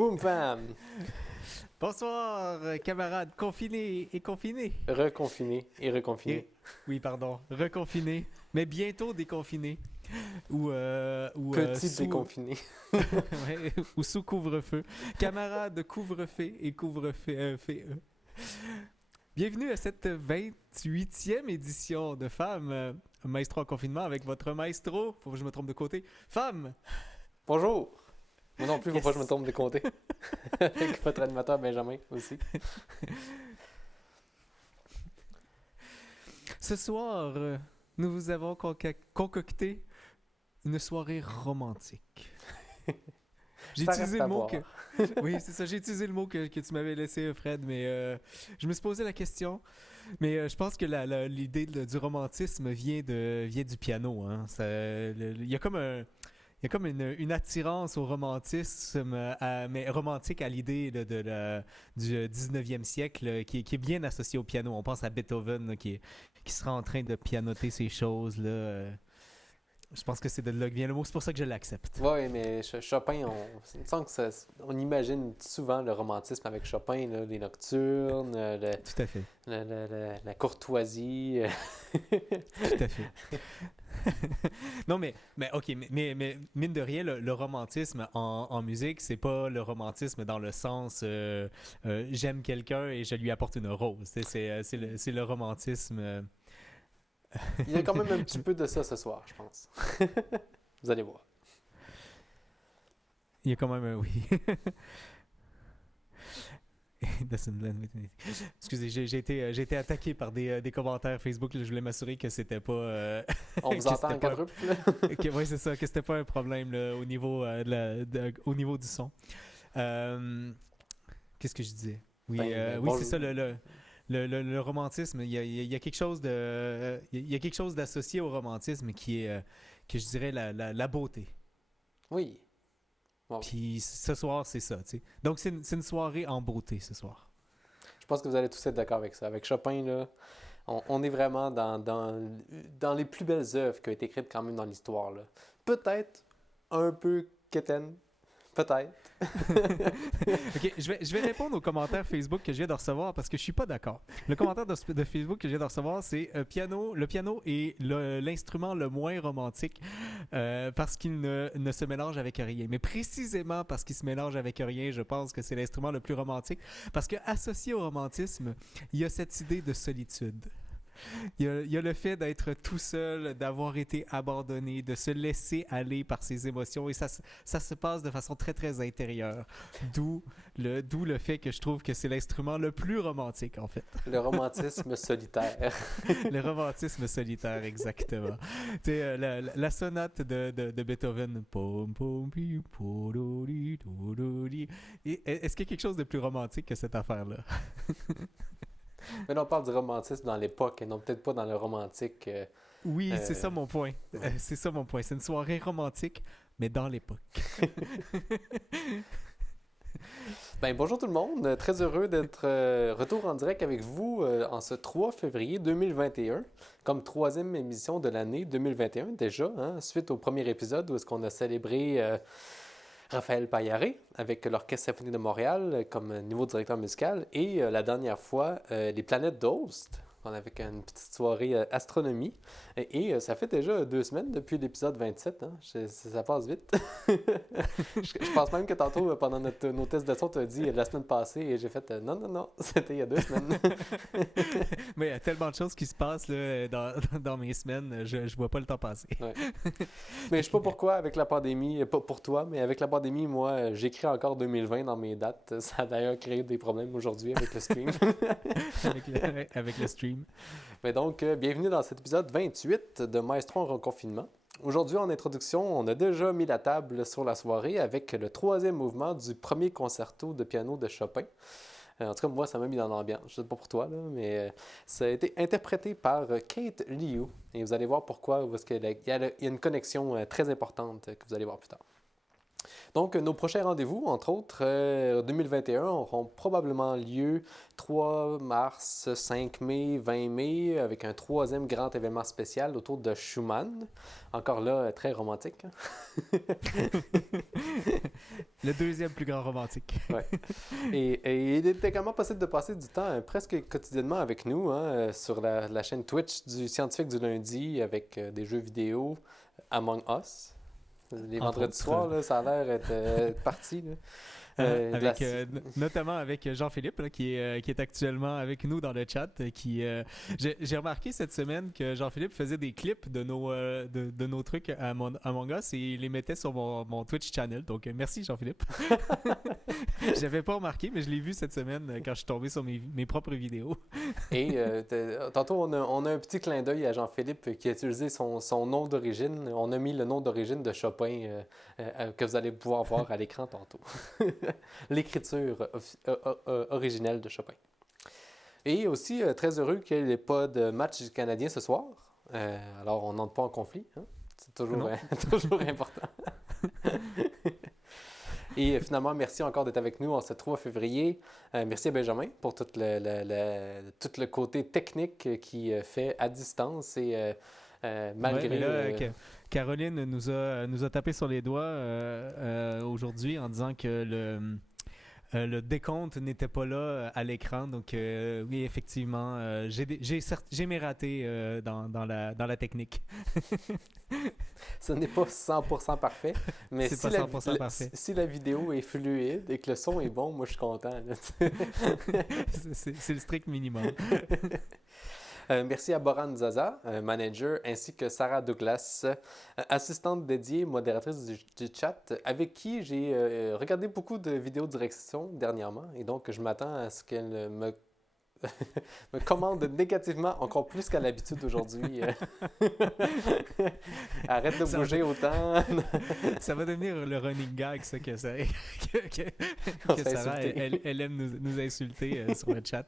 Boum, fam! Bonsoir, camarades confinés et confinés. Reconfiné et reconfiné. Oui, pardon, reconfinés, mais bientôt déconfinés. Petit Sous... déconfiné. ouais, ou sous couvre-feu. Camarades couvre-feu et couvre-feu. Bienvenue à cette 28e édition de Femmes Maestro en confinement avec votre maestro. Faut que je me trompe de côté. Femme! Bonjour! Moi non plus, faut Yes. pas que je me trompe de compter. Avec votre animateur Benjamin aussi. Ce soir, nous vous avons concocté une soirée romantique. J'ai Ça utilisé reste le à mot voir. que... Oui, c'est ça, j'ai utilisé le mot que tu m'avais laissé, Fred, mais je me suis posé la question. Mais je pense que l'idée du romantisme vient du piano. Hein. Il y a comme une attirance au romantisme, mais romantique à l'idée du 19e siècle qui est bien associée au piano. On pense à Beethoven là, qui sera en train de pianoter ces choses-là. Je pense que c'est de là que vient le mot. C'est pour ça que je l'accepte. Oui, mais Chopin, il me semble que on imagine souvent le romantisme avec Chopin, là, les nocturnes, Tout à fait. la courtoisie. Tout à fait. Non, mais OK, mais mine de rien, le romantisme en musique, c'est pas le romantisme dans le sens j'aime quelqu'un et je lui apporte une rose. C'est le romantisme. Il y a quand même un petit peu de ça ce soir, je pense. Vous allez voir. Il y a quand même un oui. Excusez, j'ai été attaqué par des commentaires Facebook. Là, je voulais m'assurer que c'était pas. On vous que entend c'était en pas quadruple? oui, c'est ça, que c'était pas un problème là, au niveau, au niveau du son. Qu'est-ce que je disais? Oui, oui, c'est ça, le romantisme. Il y a quelque chose il y a quelque chose d'associé au romantisme qui est, que je dirais, la beauté. Oui. Bon. Puis ce soir, c'est ça, tu sais. Donc, c'est une soirée en beauté ce soir. Je pense que vous allez tous être d'accord avec ça. Avec Chopin, là, on est vraiment dans les plus belles œuvres qui ont été écrites quand même dans l'histoire. Là. Peut-être un peu quétaine. Peut-être. OK, je vais répondre aux commentaires Facebook que je viens de recevoir parce que je suis pas d'accord. Le commentaire de Facebook que je viens de recevoir, c'est le piano est l'instrument le moins romantique parce qu'il ne se mélange avec rien. Mais précisément parce qu'il se mélange avec rien, je pense que c'est l'instrument le plus romantique parce que associé au romantisme, il y a cette idée de solitude. Il y a le fait d'être tout seul, d'avoir été abandonné, de se laisser aller par ses émotions et ça se passe de façon très très intérieure. D'où le fait que je trouve que c'est l'instrument le plus romantique en fait. Le romantisme solitaire. Le romantisme solitaire, exactement. Tu sais, la sonate de Beethoven. Est-ce qu'il y a quelque chose de plus romantique que cette affaire-là? Mais là, on parle du romantisme dans l'époque et non peut-être pas dans le romantique. Oui, c'est ça mon point. C'est ça mon point. C'est une soirée romantique, mais dans l'époque. Ben, bonjour tout le monde. Très heureux d'être retour en direct avec vous en ce 3 février 2021, comme troisième émission de l'année 2021 déjà, hein, suite au premier épisode où est-ce qu'on a célébré Raphaël Paillaré avec l'Orchestre Symphonique de Montréal comme nouveau directeur musical et la dernière fois les Planètes d'Host. On avait une petite soirée astronomie. Et ça fait déjà 2 semaines depuis l'épisode 27. Hein? Ça passe vite. je pense même que tantôt, pendant nos tests de son, tu as dit la semaine passée et j'ai fait non, c'était il y a 2 semaines. Mais il y a tellement de choses qui se passent là, dans mes semaines, je vois pas le temps passer. Ouais. Mais je sais pas pourquoi, avec la pandémie, pas pour toi, mais avec la pandémie, moi, j'écris encore 2020 dans mes dates. Ça a d'ailleurs créé des problèmes aujourd'hui avec le stream. avec le stream. Mais donc, bienvenue dans cet épisode 28 de Maestro en reconfinement. Aujourd'hui, en introduction, on a déjà mis la table sur la soirée avec le 3e mouvement du premier concerto de piano de Chopin. En tout cas, moi, ça m'a mis dans l'ambiance. Je ne sais pas pour toi, là, mais ça a été interprété par Kate Liu. Et vous allez voir pourquoi, parce qu'il y a une connexion très importante que vous allez voir plus tard. Donc, nos prochains rendez-vous, entre autres, 2021, auront probablement lieu 3 mars, 5 mai, 20 mai, avec un troisième grand événement spécial autour de Schumann. Encore là, très romantique. Hein? Le deuxième plus grand romantique. Ouais. Et il est également possible de passer du temps presque quotidiennement avec nous hein, sur la chaîne Twitch du Scientifique du lundi avec des jeux vidéo Among Us. Les vendredis soirs, là, ça a l'air être parti. Là. Notamment avec Jean-Philippe là, qui est actuellement avec nous dans le chat. J'ai remarqué cette semaine que Jean-Philippe faisait des clips de nos trucs à Among Us et il les mettait sur mon Twitch channel. Donc merci Jean-Philippe. J'avais pas remarqué, mais je l'ai vu cette semaine quand je suis tombé sur mes propres vidéos. Et tantôt, on a un petit clin d'œil à Jean-Philippe qui a utilisé son nom d'origine. On a mis le nom d'origine de Chopin que vous allez pouvoir voir à l'écran tantôt. L'écriture originelle de Chopin. Et aussi, très heureux qu'il n'y ait pas de match canadien ce soir. Alors, on n'entre pas en conflit. Hein? C'est toujours important. Et finalement, merci encore d'être avec nous en ce 3 février. Merci à Benjamin pour tout le côté technique qui fait à distance et malgré... Caroline nous a tapé sur les doigts aujourd'hui en disant que le décompte n'était pas là à l'écran. Donc oui, effectivement, j'ai mes ratés dans la technique. Ce n'est pas 100% parfait, mais c'est pas 100% parfait. Si la vidéo est fluide et que le son est bon, moi je suis content. C'est le strict minimum. Merci à Boran Zaza, manager, ainsi que Sarah Douglas, assistante dédiée, modératrice du chat, avec qui j'ai regardé beaucoup de vidéos de direction dernièrement. Et donc, je m'attends à ce qu'elle me commande négativement encore plus qu'à l'habitude aujourd'hui. Arrête de bouger autant. Ça va devenir le running gag, ça, que Sarah, elle aime nous insulter sur le chat.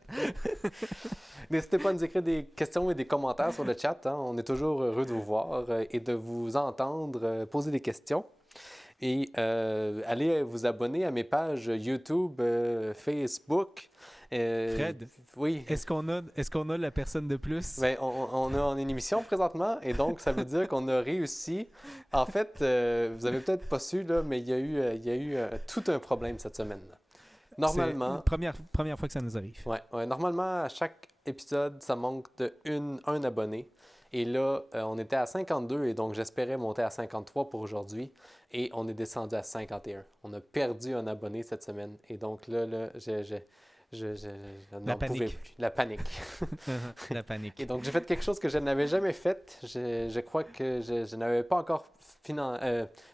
N'hésitez pas à nous écrire des questions et des commentaires sur le chat. Hein. On est toujours heureux de vous voir et de vous entendre poser des questions. Et allez vous abonner à mes pages YouTube, Facebook. Fred, oui. Est-ce qu'on a la personne de plus? Bien, on a une émission présentement et donc ça veut dire qu'on a réussi. En fait, vous avez peut-être pas su, là, mais il y a eu tout un problème cette semaine. Normalement... C'est la première fois que ça nous arrive. Ouais, normalement, à chaque épisode, ça manque un abonné. Et là, on était à 52 et donc j'espérais monter à 53 pour aujourd'hui. Et on est descendu à 51. On a perdu un abonné cette semaine. Et donc là je n'en pouvais plus. La panique. La panique. Et donc, j'ai fait quelque chose que je n'avais jamais fait. Je crois que je n'avais pas encore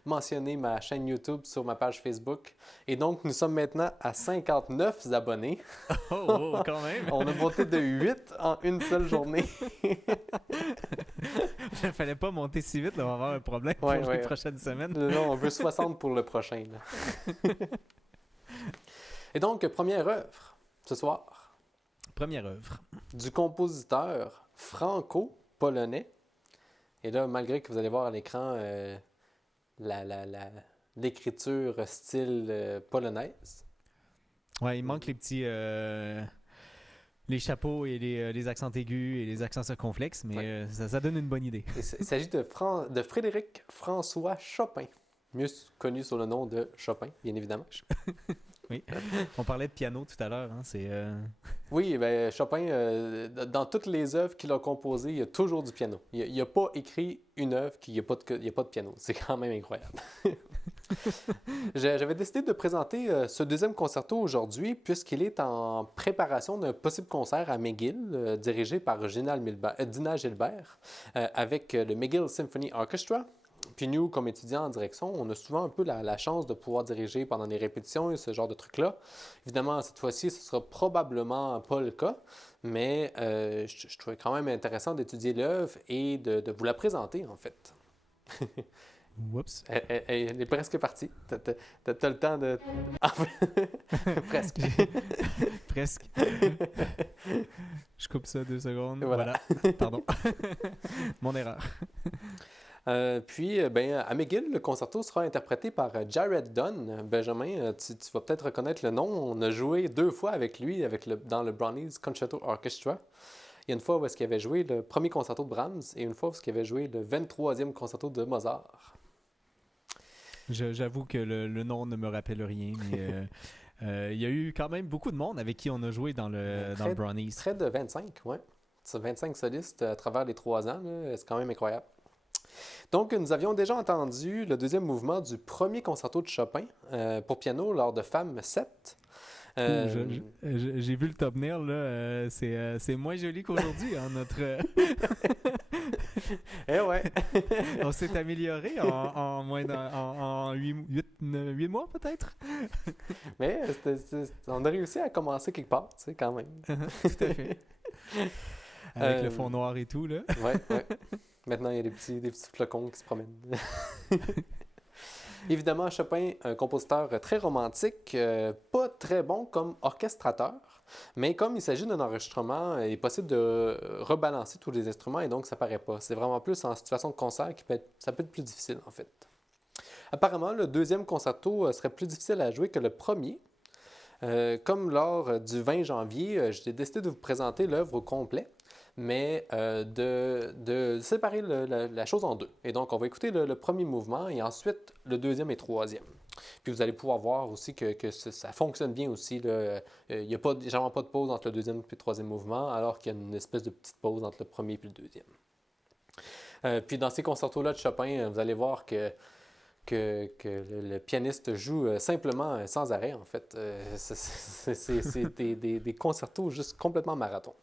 mentionné ma chaîne YouTube sur ma page Facebook. Et donc, nous sommes maintenant à 59 abonnés. Oh, quand même! On a monté de 8 en une seule journée. Il ne fallait pas monter si vite, là, on va avoir un problème pour les prochaines semaines. Non, on veut 60 pour le prochain. Là. Et donc, première œuvre. Ce soir, première œuvre du compositeur franco-polonais. Et là, malgré que vous allez voir à l'écran l'écriture style polonaise. Ouais, il manque les petits les chapeaux et les accents aigus et les accents circonflexes, mais ça donne une bonne idée. Il s'agit de Frédéric François Chopin, mieux connu sous le nom de Chopin, bien évidemment. Oui, on parlait de piano tout à l'heure. Hein, Oui, ben, Chopin, dans toutes les œuvres qu'il a composées, il y a toujours du piano. Il n'a pas écrit une œuvre qu'il n'y a pas de piano. C'est quand même incroyable. J'avais décidé de présenter ce deuxième concerto aujourd'hui puisqu'il est en préparation d'un possible concert à McGill, dirigé par Dina Gilbert, avec le McGill Symphony Orchestra. Puis nous, comme étudiants en direction, on a souvent un peu la chance de pouvoir diriger pendant les répétitions et ce genre de trucs-là. Évidemment, cette fois-ci, ce ne sera probablement pas le cas, mais je trouvais quand même intéressant d'étudier l'œuvre et de vous la présenter, en fait. Oups. Elle est presque partie. T'as le temps de... Presque. Presque. Je coupe ça 2 secondes. Voilà. Pardon. Mon erreur. À McGill, le concerto sera interprété par Jared Dunn. Benjamin, tu vas peut-être reconnaître le nom. On a joué 2 fois avec lui dans le Brownies Concerto Orchestra. Il y a une fois où est-ce qu'il avait joué le premier concerto de Brahms et une fois où est-ce qu'il avait joué le 23e concerto de Mozart. J'avoue que le nom ne me rappelle rien, mais il y a eu quand même beaucoup de monde avec qui on a joué dans le Brownies. Près de 25, oui. C'est 25 solistes à travers les 3 ans. Là, c'est quand même incroyable. Donc, nous avions déjà entendu le deuxième mouvement du premier concerto de Chopin pour piano lors de FAM 7. J'ai vu le thumbnail, là. C'est moins joli qu'aujourd'hui, hein, notre... Eh ouais! On s'est amélioré en moins en 8 mois, peut-être? Mais on a réussi à commencer quelque part, tu sais, quand même. Tout à fait. Avec le fond noir et tout, là. Ouais. Maintenant, il y a des petits flocons qui se promènent. Évidemment, Chopin, un compositeur très romantique, pas très bon comme orchestrateur, mais comme il s'agit d'un enregistrement, il est possible de rebalancer tous les instruments et donc ça paraît pas. C'est vraiment plus en situation de concert ça peut être plus difficile en fait. Apparemment, le deuxième concerto serait plus difficile à jouer que le premier. Comme lors du 20 janvier, j'ai décidé de vous présenter l'œuvre au complet, mais de séparer la chose en 2. Et donc, on va écouter le premier mouvement et ensuite le deuxième et troisième. Puis vous allez pouvoir voir aussi que ça fonctionne bien aussi. Il n'y a généralement pas de pause entre le deuxième et le troisième mouvement, alors qu'il y a une espèce de petite pause entre le premier et le deuxième. Puis dans ces concertos-là de Chopin, vous allez voir que le pianiste joue simplement sans arrêt, en fait. C'est des concertos juste complètement marathon.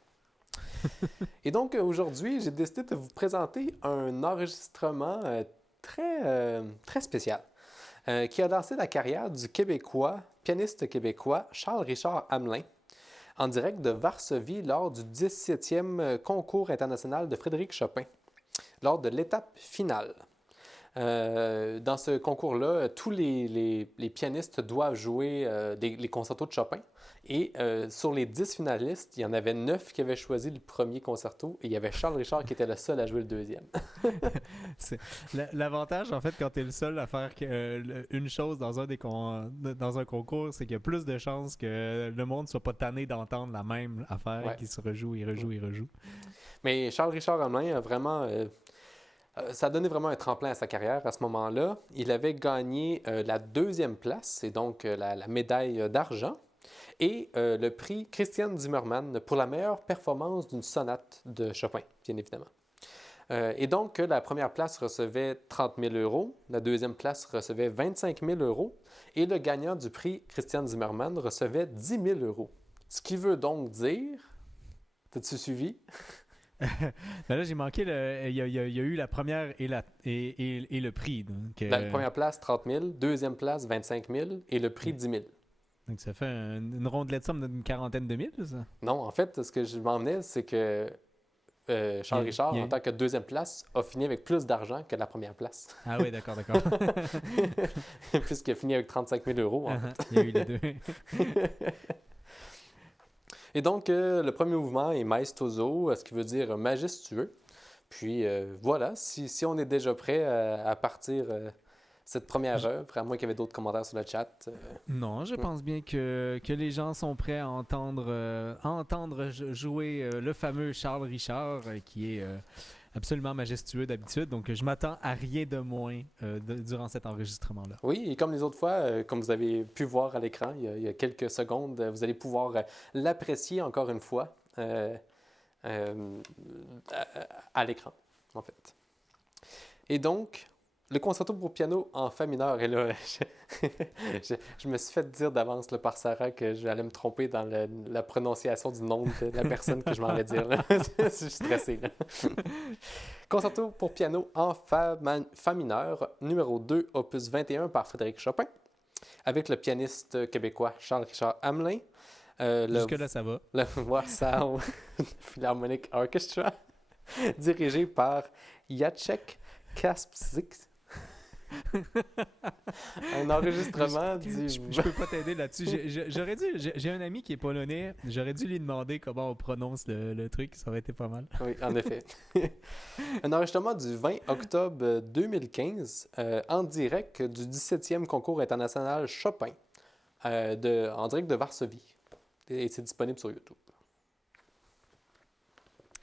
Et donc, aujourd'hui, j'ai décidé de vous présenter un enregistrement très spécial qui a lancé la carrière du pianiste québécois Charles-Richard Hamelin en direct de Varsovie lors du 17e concours international de Frédéric Chopin, lors de l'étape finale. Dans ce concours-là, tous les pianistes doivent jouer les concertos de Chopin. Et sur les 10 finalistes, il y en avait 9 qui avaient choisi le premier concerto et il y avait Charles Richard qui était le seul à jouer le deuxième. L'avantage, en fait, quand tu es le seul à faire une chose dans un concours, c'est qu'il y a plus de chances que le monde ne soit pas tanné d'entendre la même affaire qui se rejoue et rejoue. Mais Charles Richard Hamelin a vraiment... ça a donné vraiment un tremplin à sa carrière à ce moment-là. Il avait gagné la 2e place, et donc la médaille d'argent, et le prix Christian Zimmermann pour la meilleure performance d'une sonate de Chopin, bien évidemment. Et donc, la première place recevait 30 000 €, la deuxième place recevait 25 000 €, et le gagnant du prix Christian Zimmermann recevait 10 000 €. Ce qui veut donc dire... T'as-tu suivi? Ben là, j'ai manqué il y a eu la première et le prix. Donc, la première place, 30 000, deuxième place, 25 000 et le prix, 10 000. Donc, ça fait une rondelette de somme d'une quarantaine de mille, ça? Non, en fait, ce que je m'en venais, c'est que Charles Richard, en tant que deuxième place, a fini avec plus d'argent que la première place. Ah oui, d'accord. Puisqu'il a fini avec 35 000 €. En fait. Il y a eu les deux. Et donc, le premier mouvement est maestoso, ce qui veut dire majestueux. Puis voilà, si on est déjà prêt à partir cette première œuvre, à moins qu'il y avait d'autres commentaires sur le chat. Non, je pense bien que les gens sont prêts à entendre jouer le fameux Charles Richard, qui est absolument majestueux d'habitude. Donc, je m'attends à rien de moins durant cet enregistrement-là. Oui, et comme les autres fois, comme vous avez pu voir à l'écran, il y a quelques secondes, vous allez pouvoir l'apprécier encore une fois à l'écran, en fait. Et donc, le concerto pour piano en fa mineur, et là, je me suis fait dire d'avance là, par Sarah que j'allais me tromper dans la prononciation du nom de la personne que je m'en vais dire. Là. Je suis stressé. Là. Concerto pour piano en fa mineur, numéro 2, opus 21 par Frédéric Chopin, avec le pianiste québécois Charles-Richard Hamelin. Jusque-là, ça va. Le Warsaw Philharmonic Orchestra, dirigé par Jacek Kasprzak. Un enregistrement du... Je peux pas t'aider là-dessus. J'aurais dû. J'ai un ami qui est polonais. J'aurais dû lui demander comment on prononce le truc. Ça aurait été pas mal. Oui, en effet. Un enregistrement du 20 octobre 2015 en direct du 17e concours international Chopin en direct de Varsovie. Et c'est disponible sur YouTube.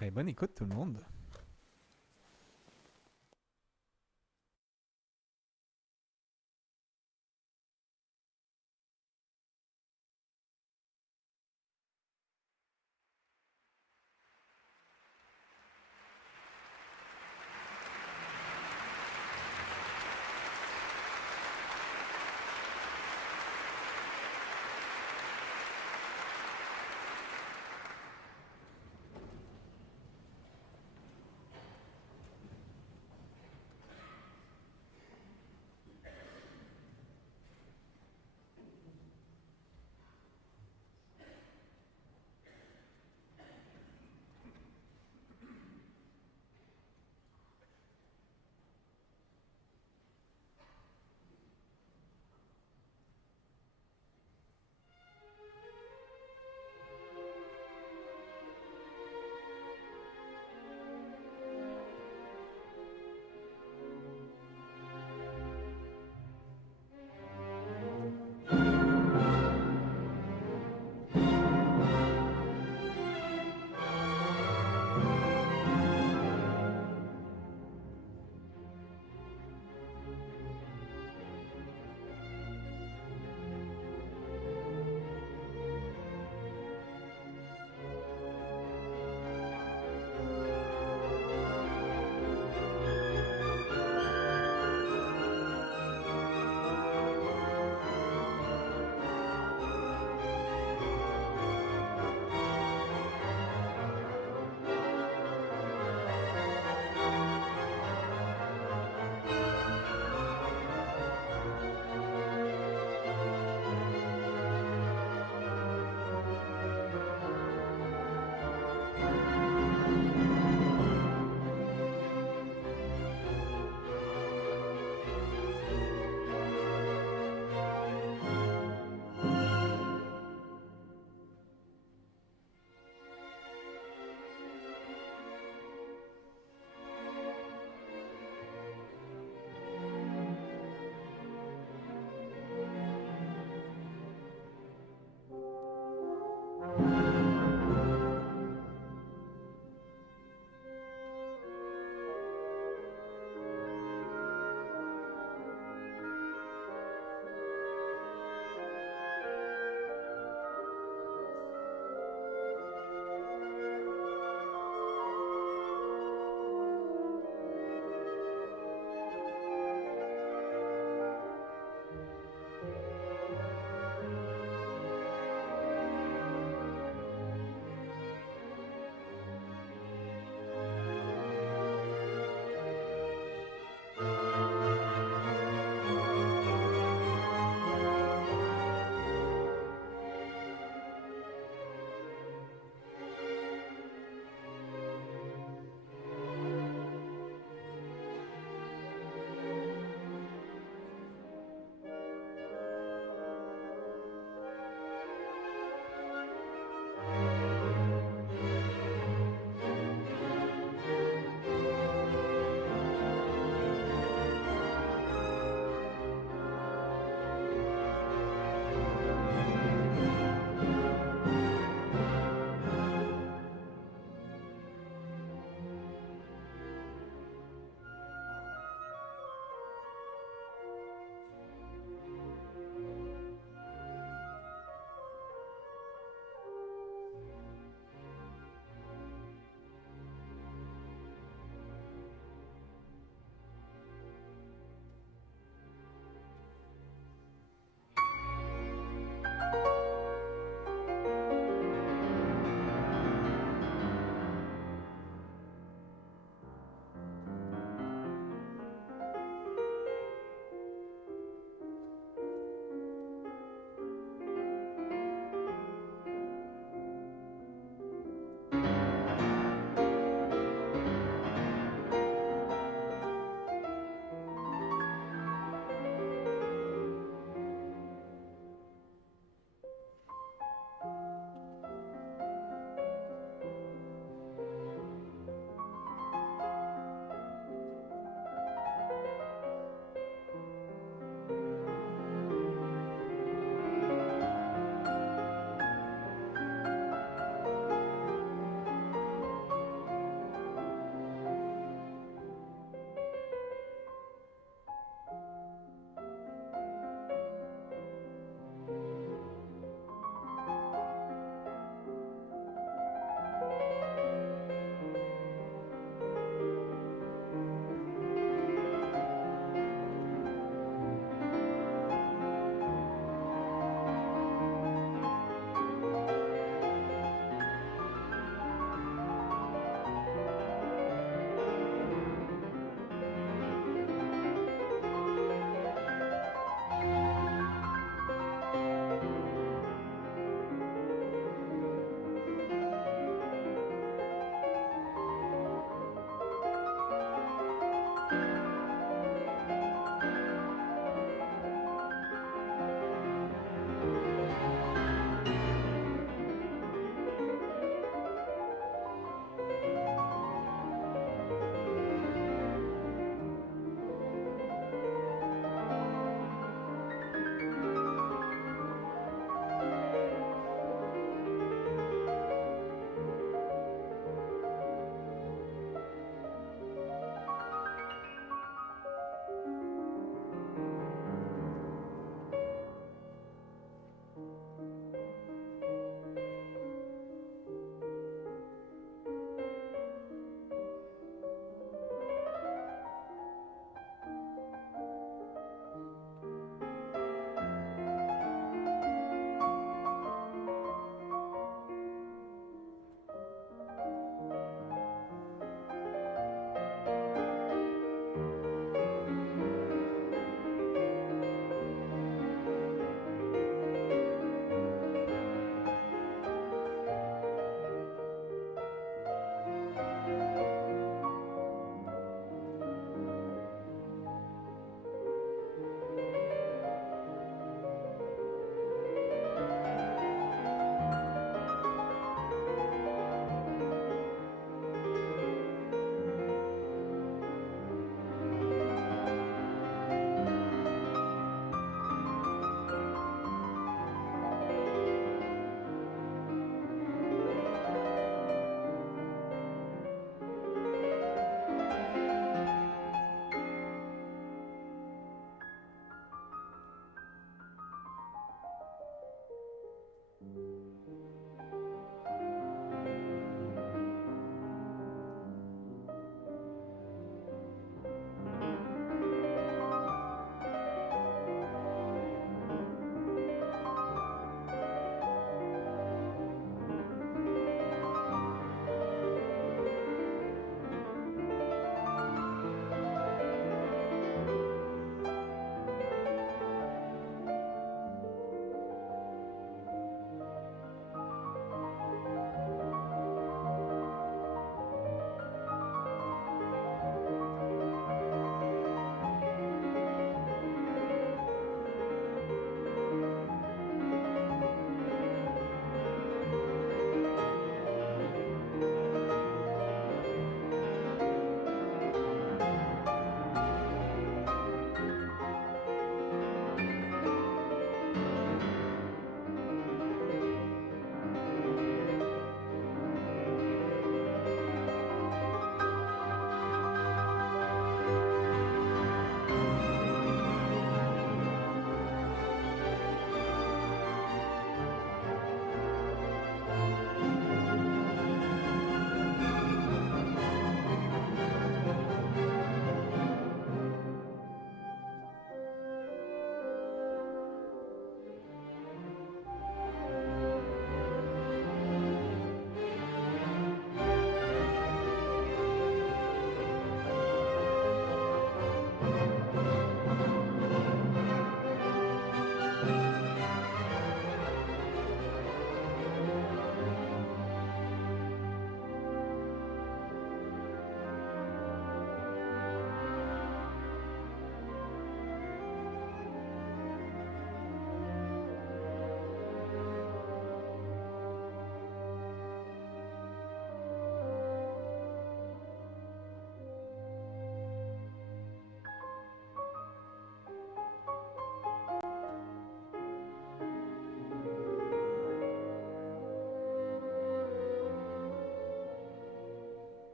Ben, bonne écoute, tout le monde.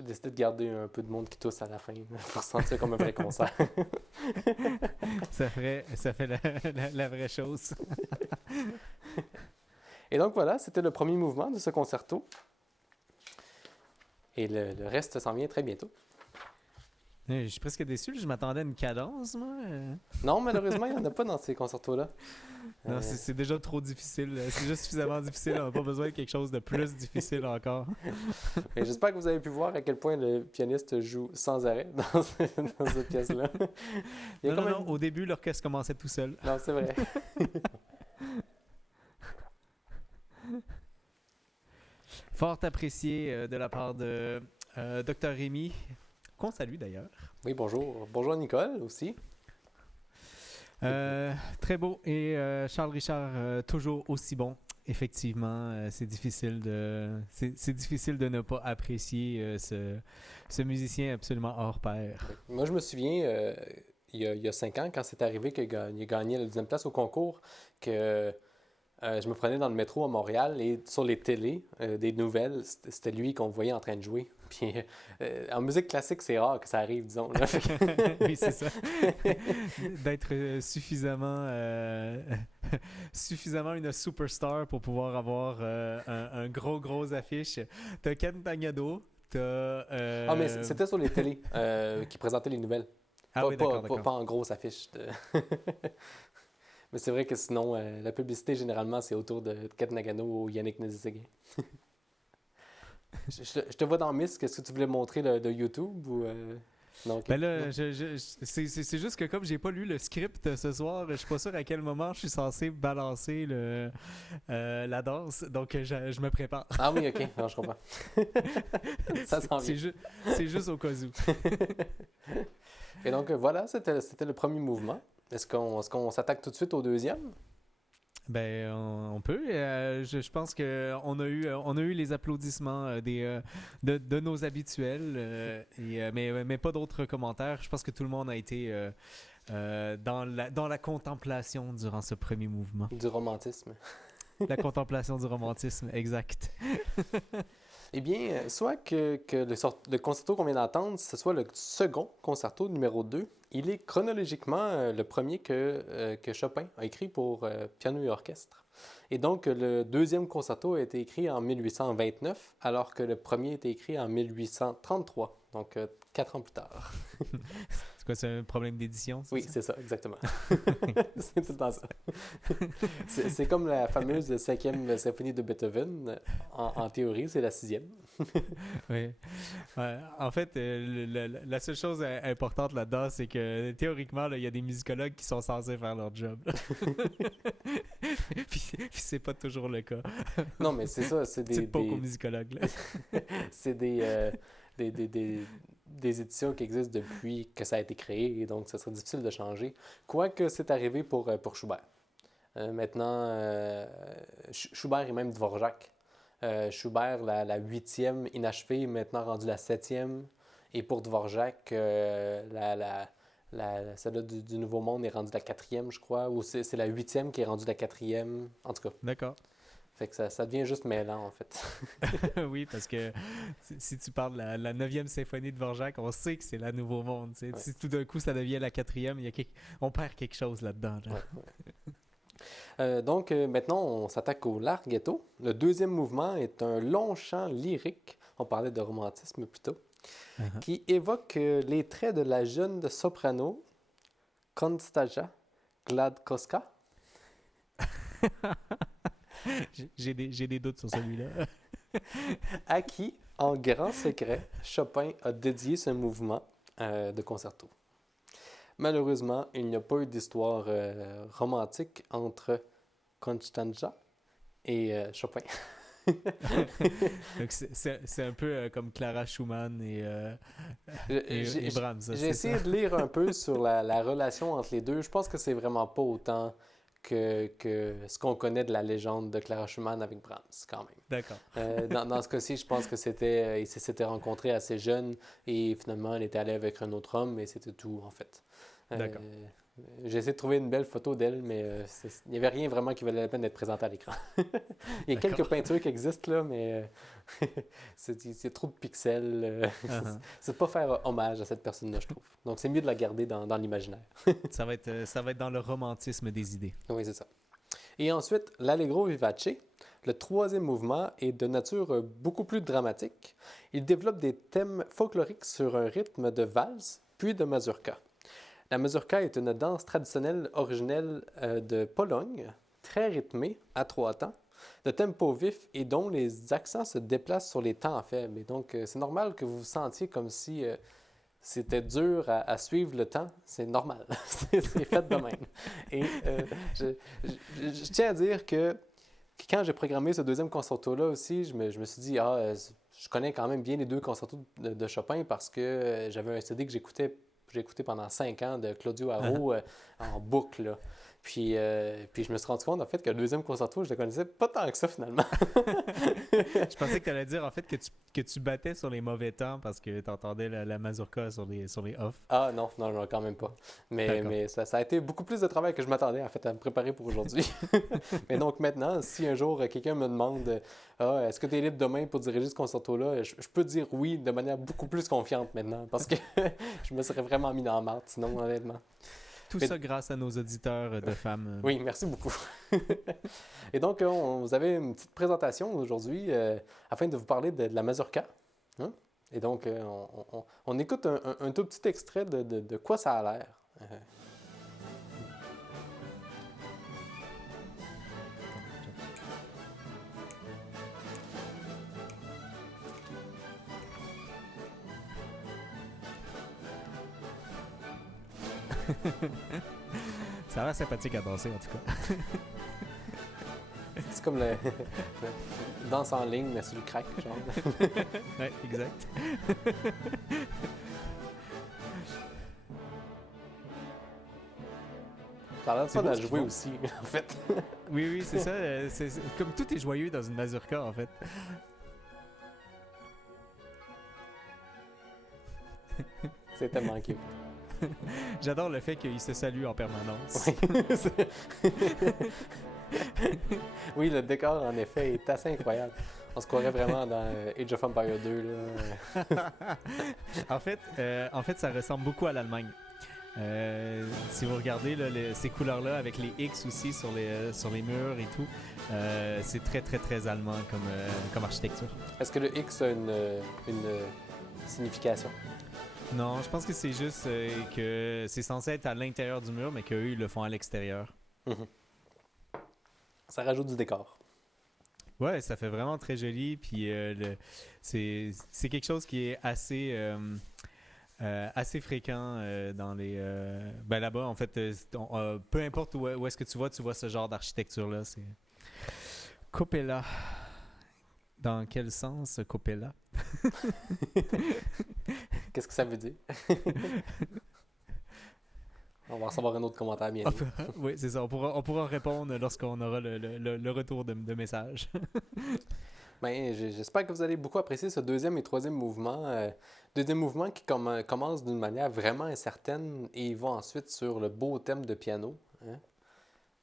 J'ai décidé de garder un peu de monde qui tousse à la fin pour se sentir comme un vrai concert. Ça fait la vraie chose. Et donc voilà, c'était le premier mouvement de ce concerto. Et le reste s'en vient très bientôt. Je suis presque déçu, je m'attendais à une cadence, moi. Non, malheureusement, il n'y en a pas dans ces concertos-là. Non, c'est déjà trop difficile. C'est déjà suffisamment difficile. On n'a pas besoin de quelque chose de plus difficile encore. Et j'espère que vous avez pu voir à quel point le pianiste joue sans arrêt dans cette pièce-là. Non, au début, l'orchestre commençait tout seul. Non, c'est vrai. Fort apprécié de la part de Dr Rémy, qu'on salue d'ailleurs. Oui, bonjour. Bonjour Nicole aussi. Très beau. Et Charles Richard, toujours aussi bon. Effectivement, c'est difficile de ne pas apprécier ce musicien absolument hors pair. Moi, je me souviens, il y a 5 ans, quand c'est arrivé qu'il a gagné la 10e place au concours, que je me prenais dans le métro à Montréal et sur les télés des nouvelles, c'était lui qu'on voyait en train de jouer. Puis en musique classique, c'est rare que ça arrive, disons. Là. Oui, c'est ça. D'être suffisamment une superstar pour pouvoir avoir un gros affiche. T'as Ken Tagado, t'as... Ah, mais c'était sur les télés qui présentaient les nouvelles. Ah oui, d'accord. Pas en grosse affiche. Mais c'est vrai que sinon, la publicité, généralement, c'est autour de Ken Nagano ou Yannick Nézet-Séguin. je te vois dans Miss. Qu'est-ce que tu voulais montrer de YouTube ou Non, okay. Ben là, c'est juste que comme j'ai pas lu le script ce soir, je suis pas sûr à quel moment je suis censé balancer la danse, donc je me prépare. Ah oui, ok, non, je comprends. Ça s'en vient. C'est juste au cas où. Et donc voilà, c'était le premier mouvement. Est-ce qu'on s'attaque tout de suite au deuxième? Ben, on peut. Je pense qu'on a eu les applaudissements de nos habituels, mais pas d'autres commentaires. Je pense que tout le monde a été dans la contemplation durant ce premier mouvement. Du romantisme. La contemplation du romantisme, exact. Eh bien, soit que le concerto qu'on vient d'entendre, ce soit le second concerto numéro 2. Il est chronologiquement le premier que Chopin a écrit pour piano et orchestre. Et donc, le deuxième concerto a été écrit en 1829, alors que le premier a été écrit en 1833, donc 4 ans plus tard. C'est quoi, c'est un problème d'édition? Oui, c'est ça, exactement. C'est tout le temps ça. C'est comme la fameuse 5e symphonie de Beethoven. En théorie, c'est la 6e. Oui. En fait, la seule chose importante là-dedans, c'est que théoriquement, il y a des musicologues qui sont censés faire leur job. puis c'est pas toujours le cas. Non, mais c'est ça. C'est pas aux musicologues. Là. C'est des éditions qui existent depuis que ça a été créé, et donc ça serait difficile de changer. Quoique c'est arrivé pour Schubert. Maintenant, Schubert et même Dvorak. Schubert, la 8e inachevée, est maintenant rendue la 7e. Et pour Dvorak, celle-là du Nouveau Monde est rendue la 4e, je crois. Ou c'est la 8e qui est rendue la 4e. En tout cas. D'accord. Fait que ça devient juste mêlant, en fait. Oui, parce que si tu parles de la 9e symphonie de Dvorak, on sait que c'est la Nouveau Monde. Ouais. Si tout d'un coup, ça devient la 4e, on perd quelque chose là-dedans. Là. Ouais. Donc, maintenant, on s'attaque au larghetto. Le deuxième mouvement est un long chant lyrique, on parlait de romantisme plus tôt, qui évoque les traits de la jeune soprano Konstancja Gładkowska. J'ai des doutes sur celui-là. À qui, en grand secret, Chopin a dédié ce mouvement de concerto. Malheureusement, il n'y a pas eu d'histoire romantique entre Konstancja et Chopin. Donc c'est un peu comme Clara Schumann et Brahms. J'ai essayé de lire un peu sur la relation entre les deux. Je pense que c'est vraiment pas autant que ce qu'on connaît de la légende de Clara Schumann avec Brahms, quand même. D'accord. Dans ce cas-ci, je pense que ils s'étaient rencontrés assez jeunes et finalement, elle était allée avec un autre homme et c'était tout, en fait. D'accord. J'ai essayé de trouver une belle photo d'elle, mais il n'y avait rien vraiment qui valait la peine d'être présenté à l'écran. Il y a quelques peintures qui existent là, mais c'est trop de pixels. C'est pas faire hommage à cette personne-là, je trouve. Donc c'est mieux de la garder dans l'imaginaire. Ça va être dans le romantisme des idées. Oui, c'est ça. Et ensuite, l'Allegro vivace. Le troisième mouvement est de nature beaucoup plus dramatique. Il développe des thèmes folkloriques sur un rythme de valse, puis de mazurka. La mazurka est une danse traditionnelle originelle de Pologne, très rythmée, à 3 temps, de tempo vif et dont les accents se déplacent sur les temps faibles. Et donc, c'est normal que vous vous sentiez comme si c'était dur à suivre le temps. C'est normal. C'est fait de même. Et je tiens à dire que quand j'ai programmé ce deuxième concerto-là aussi, je me suis dit, je connais quand même bien les deux concertos de Chopin parce que j'avais un CD que j'ai écouté pendant 5 ans de Claudio Arro en boucle. Là. Puis je me suis rendu compte en fait que le deuxième concerto, je le connaissais pas tant que ça finalement. Je pensais que tu allais dire en fait que tu battais sur les mauvais temps parce que tu entendais la mazurka sur les off. Ah non, quand même pas. Mais ça a été beaucoup plus de travail que je m'attendais en fait à me préparer pour aujourd'hui. Mais donc maintenant, si un jour quelqu'un me demande est-ce que tu es libre demain pour diriger ce concerto-là, je peux dire oui de manière beaucoup plus confiante maintenant parce que je me serais vraiment mis dans la marde sinon honnêtement. Tout ça grâce à nos auditeurs de femmes. Oui, merci beaucoup. Et donc, vous avez une petite présentation aujourd'hui afin de vous parler de la mazurka. Hein? Et donc, on écoute un tout petit extrait de quoi ça a l'air. Ça a l'air sympathique à danser en tout cas. C'est comme le danse en ligne, mais sur le crack, genre. Ouais, exact. Ça a l'air de C'est fun beau à ce qu'ils jouer font. aussi, en fait. Oui, c'est ça. Comme tout est joyeux dans une mazurka en fait. C'est tellement cute. J'adore le fait qu'ils se saluent en permanence. Oui, le décor, en effet, est assez incroyable. On se croirait vraiment dans Age of Empires 2. Là. En fait, ça ressemble beaucoup à l'Allemagne. Si vous regardez là, ces couleurs-là avec les X aussi sur les murs et tout, c'est très, très, très allemand comme architecture. Est-ce que le X a une signification? Non, je pense que c'est juste que c'est censé être à l'intérieur du mur, mais qu'eux, ils le font à l'extérieur. Mm-hmm. Ça rajoute du décor. Ouais, ça fait vraiment très joli. Puis c'est quelque chose qui est assez fréquent dans les... ben là-bas, en fait, peu importe où est-ce que tu vois ce genre d'architecture-là. C'est Coppola. Dans quel sens, Coppola? Qu'est-ce que ça veut dire? On va recevoir un autre commentaire bientôt. Oui, c'est ça. On pourra répondre lorsqu'on aura le retour de message. Ben, j'espère que vous allez beaucoup apprécier ce deuxième et troisième mouvement. Deuxième mouvement qui commence d'une manière vraiment incertaine et il va ensuite sur le beau thème de piano. Hein?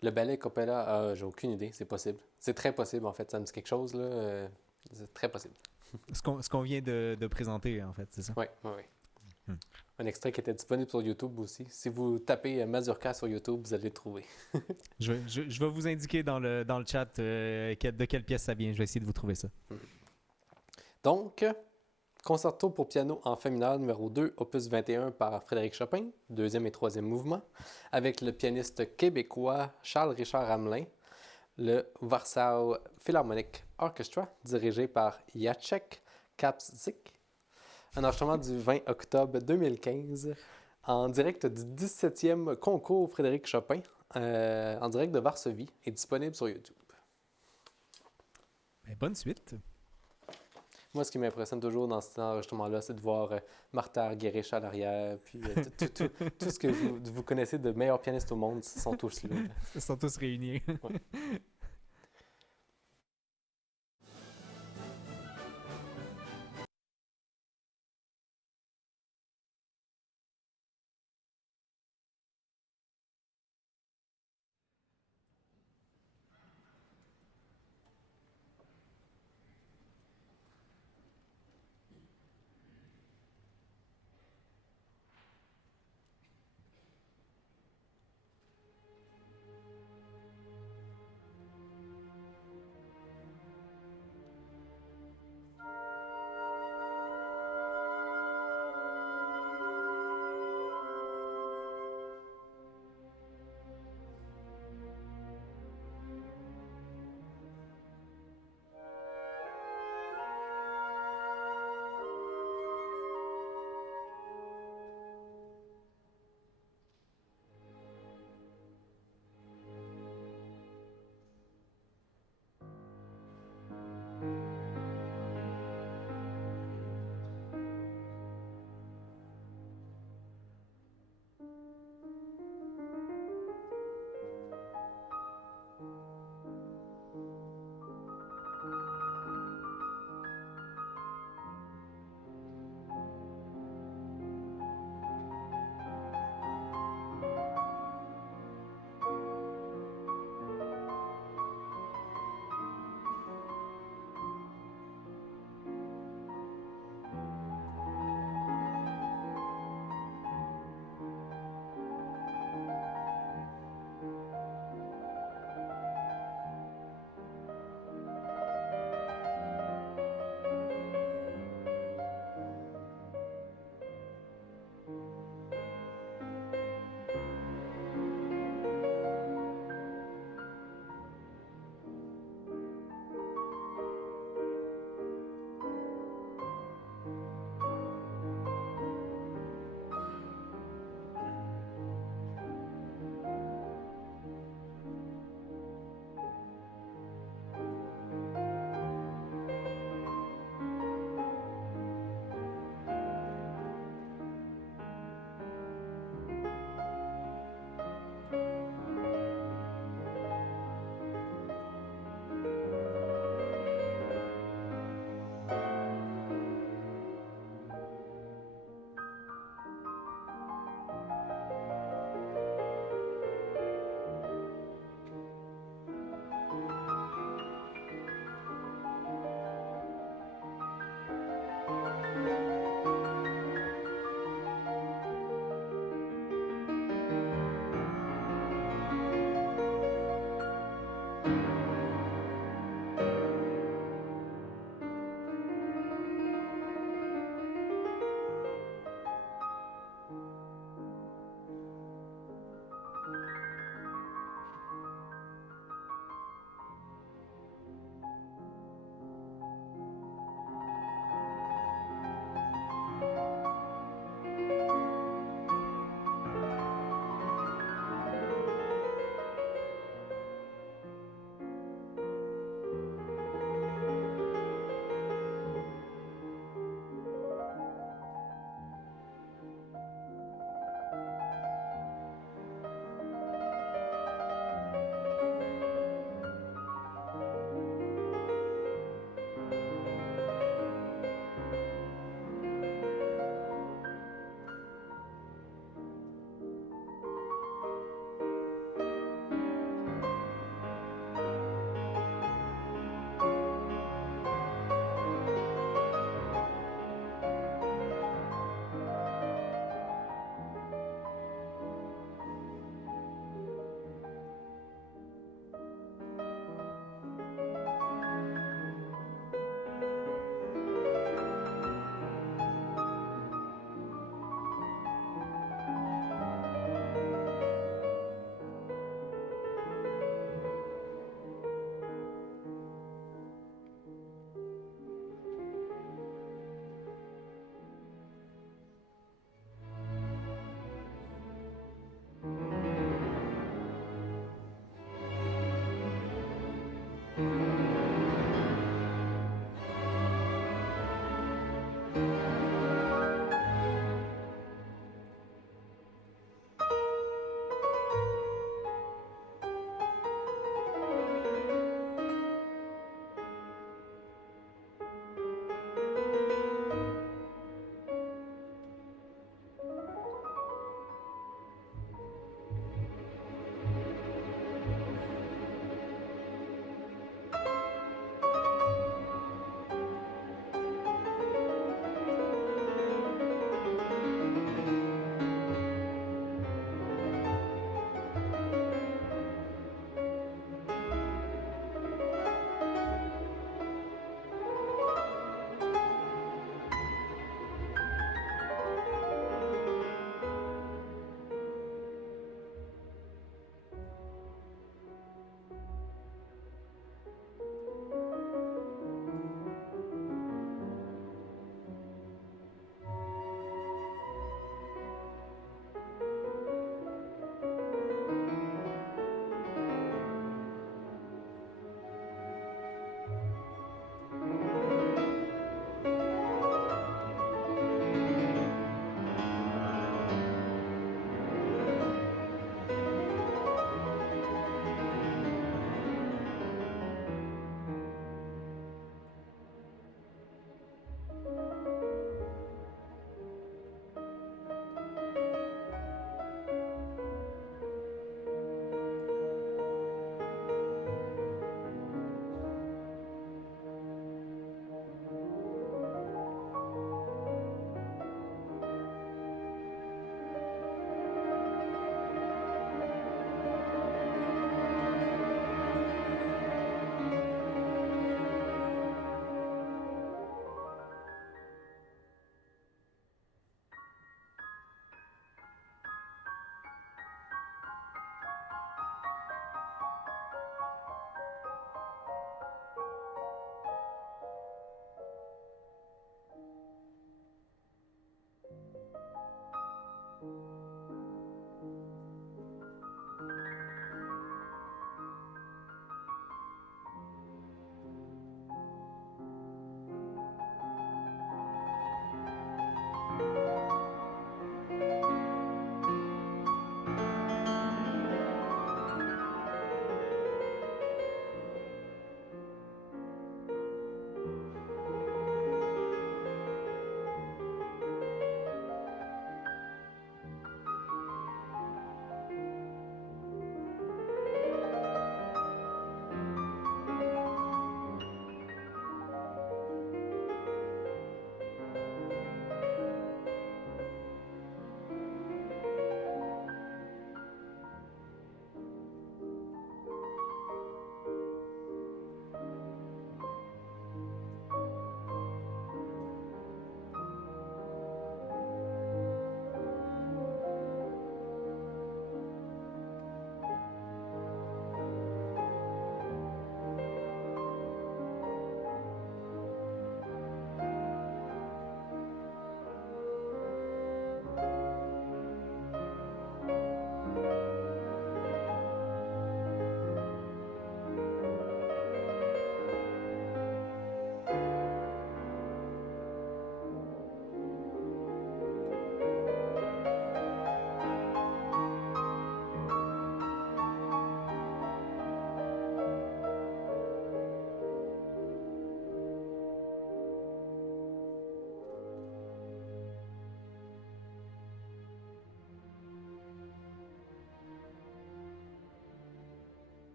Le ballet Coppola, j'ai aucune idée, c'est possible. C'est très possible en fait, ça me dit quelque chose là. C'est très possible. Ce qu'on vient de présenter, en fait, c'est ça? Oui. Un extrait qui était disponible sur YouTube aussi. Si vous tapez Mazurka sur YouTube, vous allez le trouver. Je vais vous indiquer dans le chat de quelle pièce ça vient. Je vais essayer de vous trouver ça. Donc, concerto pour piano en fa mineur numéro 2, opus 21 par Frédéric Chopin, deuxième et troisième mouvement, avec le pianiste québécois Charles-Richard Hamelin, le Warsaw Philharmonic Orchestra, dirigé par Jacek Kapczyk, un enregistrement du 20 octobre 2015, en direct du 17e concours Frédéric Chopin, en direct de Varsovie, est disponible sur YouTube. Ben, bonne suite. Moi, ce qui m'impressionne toujours dans cet enregistrement-là, c'est de voir Martha Argerich à l'arrière, puis tout ce que vous connaissez de meilleurs pianistes au monde sont tous là. Ils sont tous réunis. Ouais.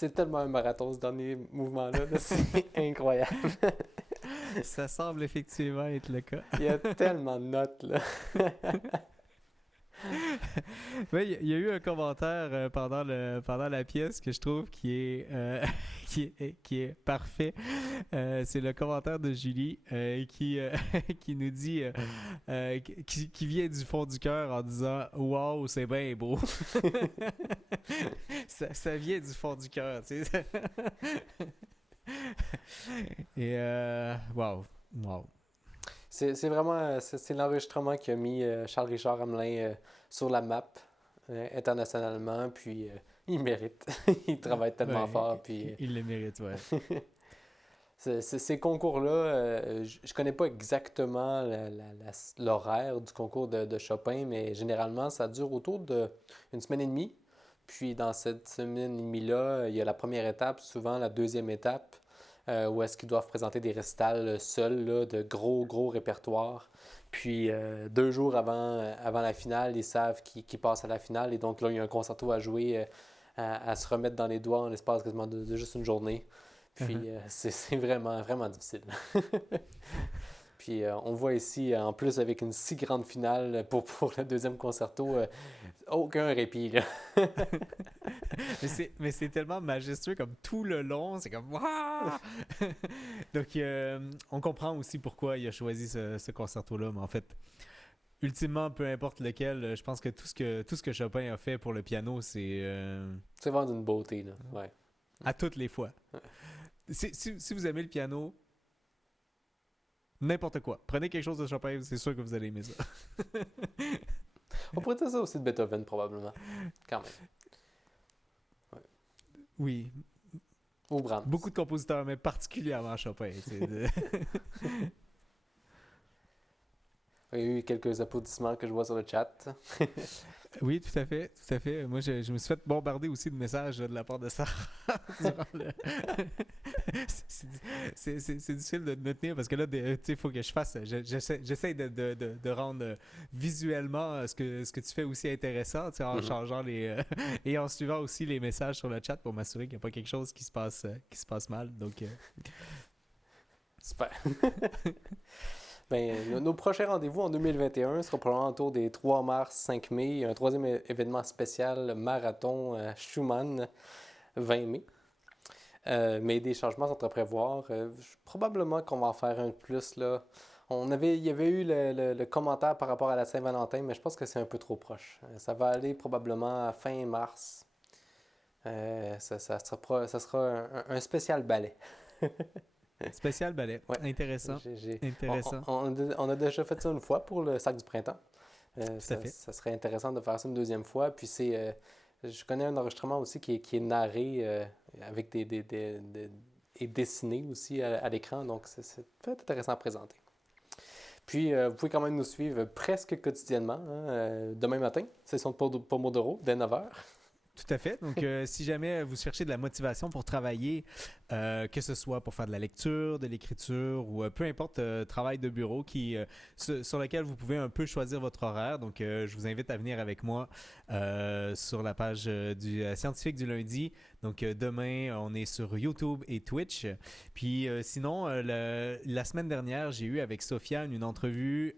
C'est tellement un marathon, ce dernier mouvement-là. Là, c'est incroyable. Ça semble effectivement être le cas. Il y a tellement de notes, là. Oui, il y a eu un commentaire pendant la pièce que je trouve qui est parfait. C'est le commentaire de Julie qui nous dit, qui vient du fond du cœur en disant Waouh, c'est bien beau. Ça vient du fond du cœur, tu sais. Et waouh, waouh. C'est vraiment c'est l'enregistrement qui a mis Charles-Richard Hamelin sur la map internationalement, puis il mérite. Il travaille tellement Ouais, fort, puis il le mérite, ouais. ces concours-là, je connais pas exactement l'horaire du concours de Chopin, mais généralement, ça dure autour d'une semaine et demie. Puis dans cette semaine et demie-là, il y a la première étape, souvent la deuxième étape, où est-ce qu'ils doivent présenter des récitals seuls, là, de gros répertoires. Puis 2 jours avant la finale, ils savent qu'ils passent à la finale. Et donc là, il y a un concerto à jouer, à se remettre dans les doigts en l'espace quasiment de juste une journée. Puis c'est vraiment difficile. Puis on voit ici, en plus avec une si grande finale pour le deuxième concerto, aucun répit, là. Mais c'est tellement majestueux comme tout le long, c'est comme waouh! Donc on comprend aussi pourquoi il a choisi ce concerto-là, mais en fait, ultimement, peu importe lequel, je pense que tout ce que Chopin a fait pour le piano, c'est C'est vraiment d'une beauté, là. Ouais. à toutes les fois. Si vous aimez le piano, n'importe quoi, prenez quelque chose de Chopin, c'est sûr que vous allez aimer ça. On pourrait dire ça aussi de Beethoven, probablement. Quand même. Oui, Ou Brahms. beaucoup de compositeurs, mais particulièrement Chopin. Il y a eu quelques applaudissements que je vois sur le chat. Oui, tout à fait, tout à fait. Moi, je me suis fait bombarder aussi de messages de la part de Sarah durant le... c'est difficile de me tenir parce que là, il faut que je fasse... J'essaie de rendre visuellement ce que tu fais aussi intéressant, en changeant et en suivant aussi les messages sur le chat pour m'assurer qu'il n'y a pas quelque chose qui se passe mal. Donc... Super. Ben, nos prochains rendez-vous en 2021 seront probablement autour des 3 mars, 5 mai. Un troisième événement spécial, marathon Schumann, 20 mai. Mais des changements sont à prévoir. Probablement qu'on va en faire un de plus, là. Il y avait eu le commentaire par rapport à la Saint-Valentin, mais je pense que c'est un peu trop proche. Ça va aller probablement à fin mars. Ça sera un spécial ballet. Spécial ballet. Ouais. Intéressant. Intéressant. On a déjà fait ça une fois pour le sac du printemps. Tout à fait. Ça serait intéressant de faire ça une deuxième fois. Puis je connais un enregistrement aussi qui est narré avec et dessiné aussi à l'écran. Donc, c'est peut-être intéressant à présenter. Puis, vous pouvez quand même nous suivre presque quotidiennement. Demain matin, session de Pomodoro, dès 9h. Tout à fait. Donc, si jamais vous cherchez de la motivation pour travailler, que ce soit pour faire de la lecture, de l'écriture ou peu importe, travail de bureau sur lequel vous pouvez un peu choisir votre horaire. Donc, je vous invite à venir avec moi sur la page du Scientifique du lundi. Donc, demain, on est sur YouTube et Twitch. Puis, sinon, la semaine dernière, j'ai eu avec Sofiane une entrevue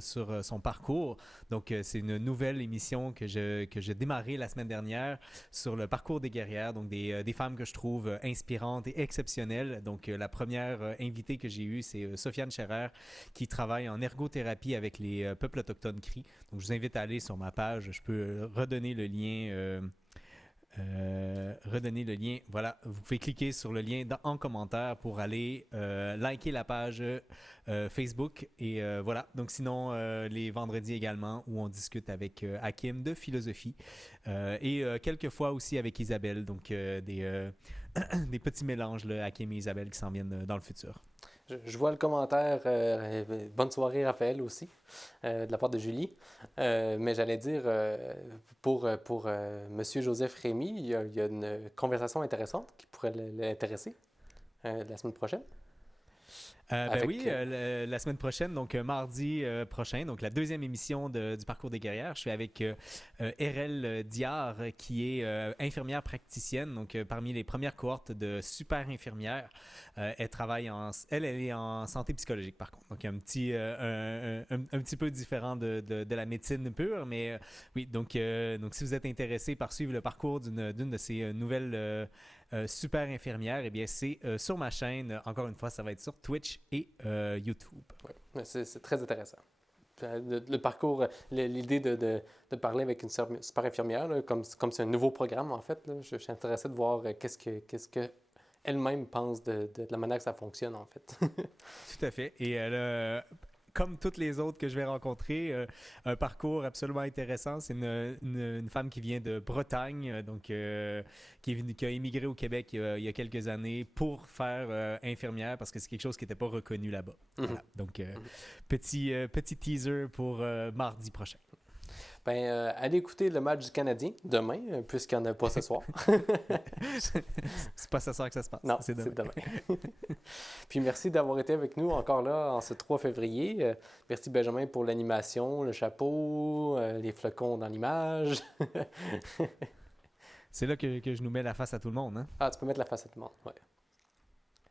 sur son parcours. Donc, c'est une nouvelle émission que j'ai démarrée la semaine dernière sur le parcours des guerrières, donc des femmes que je trouve inspirantes et exceptionnelles. Donc, la première invitée que j'ai eue, c'est Sofiane Scherer, qui travaille en ergothérapie avec les peuples autochtones Cris. Donc, je vous invite à aller sur ma page. Je peux redonner le lien. Voilà, vous pouvez cliquer sur le lien en commentaire pour aller liker la page Facebook et voilà. Donc sinon les vendredis également où on discute avec Hakim de philosophie et quelquefois aussi avec Isabelle, donc des petits mélanges là, Hakim et Isabelle qui s'en viennent dans le futur. Je vois le commentaire bonne soirée Raphaël aussi de la part de Julie. Mais j'allais dire pour Monsieur Joseph Rémy, il y a une conversation intéressante qui pourrait l'intéresser la semaine prochaine. Ben oui, la semaine prochaine, donc mardi prochain, donc la deuxième émission du Parcours des guerrières, je suis avec Erel Diard, qui est infirmière praticienne, donc parmi les premières cohortes de super infirmières. Elle est en santé psychologique par contre, donc un petit peu différent de la médecine pure, mais oui, donc si vous êtes intéressé par suivre le parcours d'une de ces nouvelles super infirmière, eh bien c'est sur ma chaîne. Encore une fois, ça va être sur Twitch et YouTube. Ouais, c'est très intéressant. Le parcours, l'idée de parler avec une super infirmière, là, comme c'est un nouveau programme, en fait, là, je suis intéressé de voir qu'est-ce que elle-même pense de la manière que ça fonctionne, en fait. Tout à fait. Et elle a, comme toutes les autres que je vais rencontrer, un parcours absolument intéressant. C'est une femme qui vient de Bretagne, donc qui a immigré au Québec il y a quelques années pour faire infirmière parce que c'est quelque chose qui n'était pas reconnu là-bas. Voilà. Donc, petit teaser pour mardi prochain. Ben, allez écouter le match du Canadien demain, puisqu'il n'y en a pas ce soir. C'est pas ce soir que ça se passe. Non, c'est demain. Puis merci d'avoir été avec nous encore là en ce 3 février. Merci Benjamin pour l'animation, le chapeau, les flocons dans l'image. C'est là que je nous mets la face à tout le monde. Hein? Ah, tu peux mettre la face à tout le monde, oui.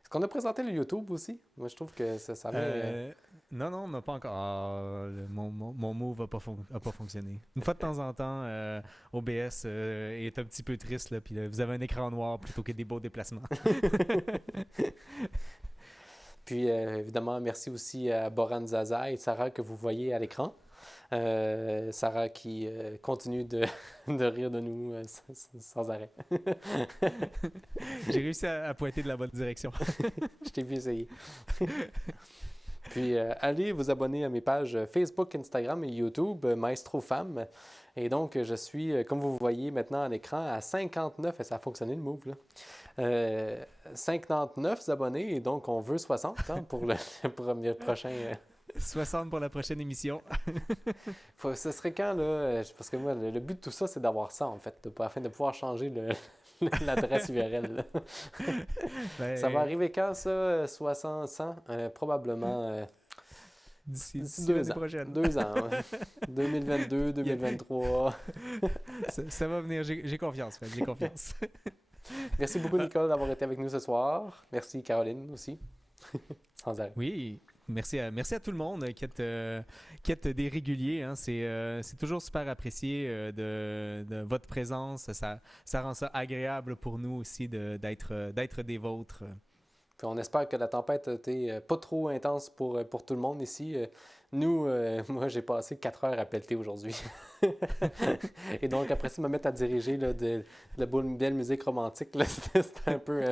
Est-ce qu'on a présenté le YouTube aussi? Moi, je trouve que ça met... Non, on n'a pas encore. Mon move n'a pas fonctionné. Une fois de temps en temps, OBS est un petit peu triste, là, puis vous avez un écran noir plutôt que des beaux déplacements. Puis, évidemment, merci aussi à Boran Zaza et Sarah que vous voyez à l'écran. Sarah qui continue de rire de nous sans arrêt. J'ai réussi à pointer de la bonne direction. Je t'ai vu essayer. Puis allez vous abonner à mes pages Facebook, Instagram et YouTube, Maestro Femme. Et donc, je suis, comme vous voyez maintenant à l'écran, à 59, et ça a fonctionné le move, là. 59 abonnés, et donc on veut 60 hein, pour le prochain... 60 pour la prochaine émission. Ce serait quand, là? Parce que moi, le but de tout ça, c'est d'avoir ça, en fait, afin de pouvoir changer l'adresse URL. Là. Ben... Ça va arriver quand, ça? 60, 100? Probablement... D'ici 2 ans. Prochaine. 2 ans, ouais. 2022, 2023. Ça va venir, j'ai confiance, j'ai confiance. Merci beaucoup, Nicole, d'avoir été avec nous ce soir. Merci, Caroline, aussi. Sans arrêt. Oui, merci à tout le monde qui êtes des réguliers. Hein. C'est toujours super apprécié de votre présence. Ça rend ça agréable pour nous aussi d'être des vôtres. Puis on espère que la tempête n'était pas trop intense pour tout le monde ici. Nous, moi, j'ai passé 4 heures à pelleter aujourd'hui. Et donc, après ça, me mettre à diriger là, de la belle musique romantique, là, c'était un peu...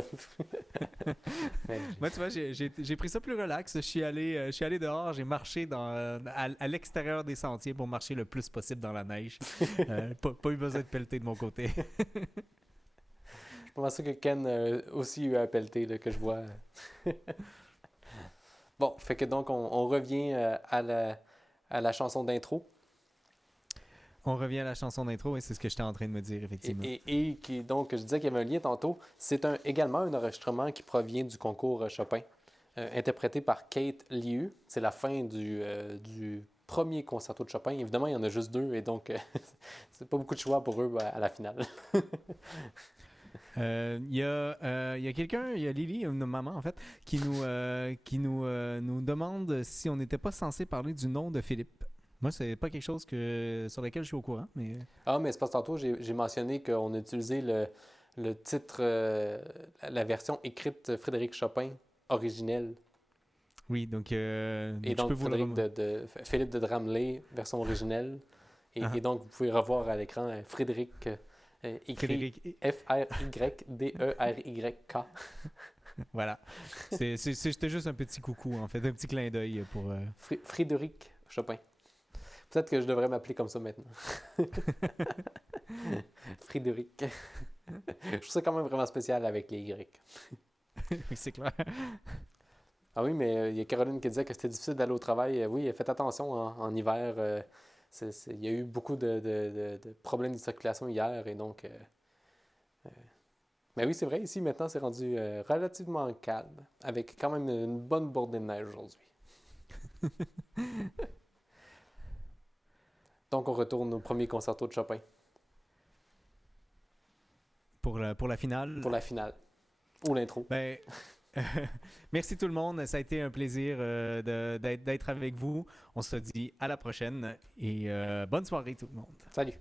Moi, tu vois, j'ai pris ça plus relax. Je suis allé dehors, j'ai marché à l'extérieur des sentiers pour marcher le plus possible dans la neige. Pas eu besoin de pelleter de mon côté. Je pense que Ken a aussi eu à pelleter, là, que je vois. Bon, fait que donc, on revient à la chanson d'intro. On revient à la chanson d'intro, et c'est ce que j'étais en train de me dire, effectivement. Et donc, je disais qu'il y avait un lien tantôt. C'est également un enregistrement qui provient du concours Chopin, interprété par Kate Liu. C'est la fin du premier concerto de Chopin. Évidemment, il y en a juste 2, et donc, c'est pas beaucoup de choix pour eux à la finale. Il y a quelqu'un, il y a Lily, une maman en fait, qui nous demande si on n'était pas censé parler du nom de Philippe. Moi, c'est pas quelque chose sur lequel je suis au courant. Mais... Ah, mais c'est parce que tantôt, j'ai mentionné qu'on a utilisé le titre, la version écrite Frédéric Chopin originelle. Oui, donc... et donc, Philippe de Dramelay, version originelle. Et donc, vous pouvez revoir à l'écran Frédéric... écrit F-R-Y-D-E-R-Y-K. Voilà. C'était juste un petit coucou, en fait, un petit clin d'œil pour... Frédéric Chopin. Peut-être que je devrais m'appeler comme ça maintenant. Frédéric. Je trouve ça quand même vraiment spécial avec les Y. Oui, c'est clair. Ah oui, mais il y a Caroline qui disait que c'était difficile d'aller au travail. Oui, faites attention en hiver. Il y a eu beaucoup de problèmes de circulation hier, et donc... Mais oui, c'est vrai, ici maintenant c'est rendu relativement calme, avec quand même une bonne bordée de neige aujourd'hui. Donc on retourne au premier concerto de Chopin Pour la finale. pour la finale. Ou l'intro. Ben, merci tout le monde. Ça a été un plaisir d'être avec vous. On se dit à la prochaine et bonne soirée tout le monde. Salut!